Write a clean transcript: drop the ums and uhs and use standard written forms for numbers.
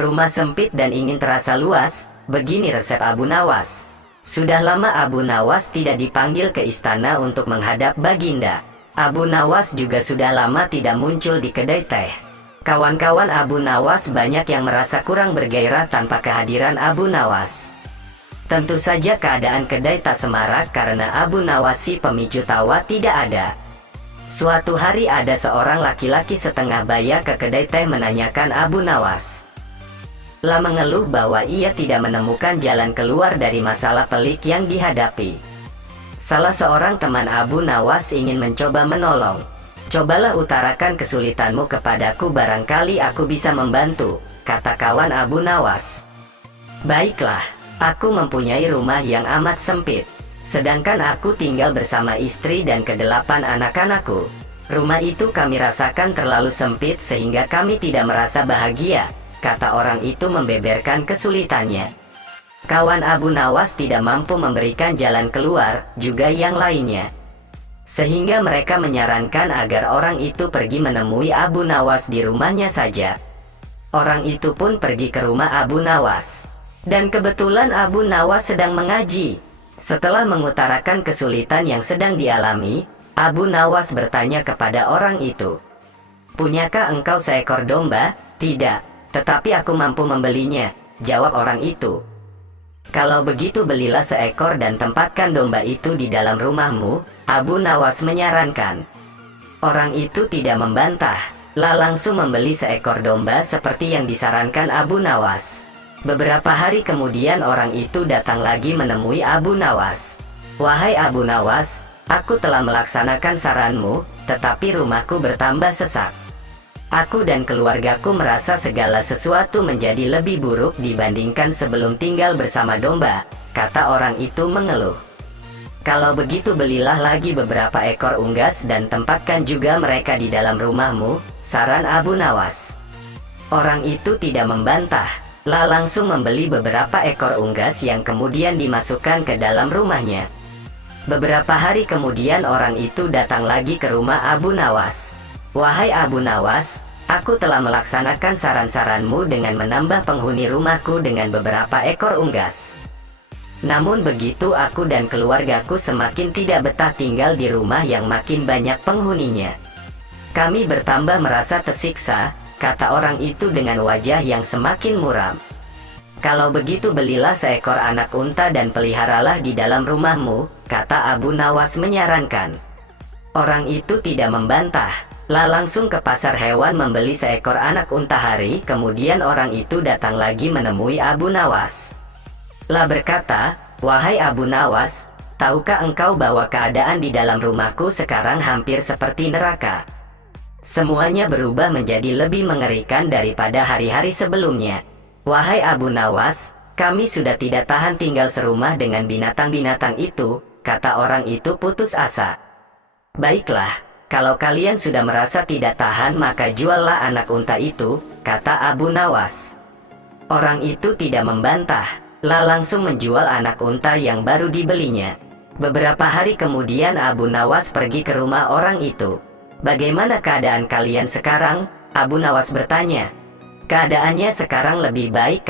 Rumah sempit dan ingin terasa luas, begini resep Abu Nawas. Sudah lama Abu Nawas tidak dipanggil ke istana untuk menghadap Baginda. Abu Nawas juga sudah lama tidak muncul di kedai teh. Kawan-kawan Abu Nawas banyak yang merasa kurang bergairah tanpa kehadiran Abu Nawas. Tentu saja keadaan kedai tak semarak karena Abu Nawas si pemicu tawa tidak ada. Suatu hari ada seorang laki-laki setengah baya ke kedai teh menanyakan Abu Nawas. Lah mengeluh bahwa ia tidak menemukan jalan keluar dari masalah pelik yang dihadapi. Salah seorang teman Abu Nawas ingin mencoba menolong. Cobalah utarakan kesulitanmu kepadaku, barangkali aku bisa membantu, kata kawan Abu Nawas. Baiklah, aku mempunyai rumah yang amat sempit. Sedangkan aku tinggal bersama istri dan ke-8 anak-anakku. Rumah itu kami rasakan terlalu sempit sehingga kami tidak merasa bahagia, kata orang itu membeberkan kesulitannya. Kawan Abu Nawas tidak mampu memberikan jalan keluar, juga yang lainnya. Sehingga mereka menyarankan agar orang itu pergi menemui Abu Nawas di rumahnya saja. Orang itu pun pergi ke rumah Abu Nawas. Dan kebetulan Abu Nawas sedang mengaji. Setelah mengutarakan kesulitan yang sedang dialami, Abu Nawas bertanya kepada orang itu. "Punyakah engkau seekor domba?" "Tidak, tetapi aku mampu membelinya," jawab orang itu. "Kalau begitu belilah seekor dan tempatkan domba itu di dalam rumahmu," Abu Nawas menyarankan. Orang itu tidak membantah, lah langsung membeli seekor domba seperti yang disarankan Abu Nawas. Beberapa hari kemudian orang itu datang lagi menemui Abu Nawas. "Wahai Abu Nawas, aku telah melaksanakan saranmu, tetapi rumahku bertambah sesak. Aku dan keluargaku merasa segala sesuatu menjadi lebih buruk dibandingkan sebelum tinggal bersama domba," kata orang itu mengeluh. "Kalau begitu belilah lagi beberapa ekor unggas dan tempatkan juga mereka di dalam rumahmu," saran Abu Nawas. Orang itu tidak membantah, lah langsung membeli beberapa ekor unggas yang kemudian dimasukkan ke dalam rumahnya. Beberapa hari kemudian orang itu datang lagi ke rumah Abu Nawas. "Wahai Abu Nawas, aku telah melaksanakan saran-saranmu dengan menambah penghuni rumahku dengan beberapa ekor unggas. Namun begitu aku dan keluargaku semakin tidak betah tinggal di rumah yang makin banyak penghuninya. Kami bertambah merasa tersiksa," kata orang itu dengan wajah yang semakin muram. "Kalau begitu belilah seekor anak unta dan peliharalah di dalam rumahmu," kata Abu Nawas menyarankan. Orang itu tidak membantah, lah langsung ke pasar hewan membeli seekor anak unta. Hari kemudian orang itu datang lagi menemui Abu Nawas. Lah berkata, "Wahai Abu Nawas, tahukah engkau bahwa keadaan di dalam rumahku sekarang hampir seperti neraka? Semuanya berubah menjadi lebih mengerikan daripada hari-hari sebelumnya. Wahai Abu Nawas, kami sudah tidak tahan tinggal serumah dengan binatang-binatang itu," kata orang itu putus asa. "Baiklah, kalau kalian sudah merasa tidak tahan maka juallah anak unta itu," kata Abu Nawas. Orang itu tidak membantah, lah langsung menjual anak unta yang baru dibelinya. Beberapa hari kemudian Abu Nawas pergi ke rumah orang itu. "Bagaimana keadaan kalian sekarang?" Abu Nawas bertanya. "Keadaannya sekarang lebih baik,"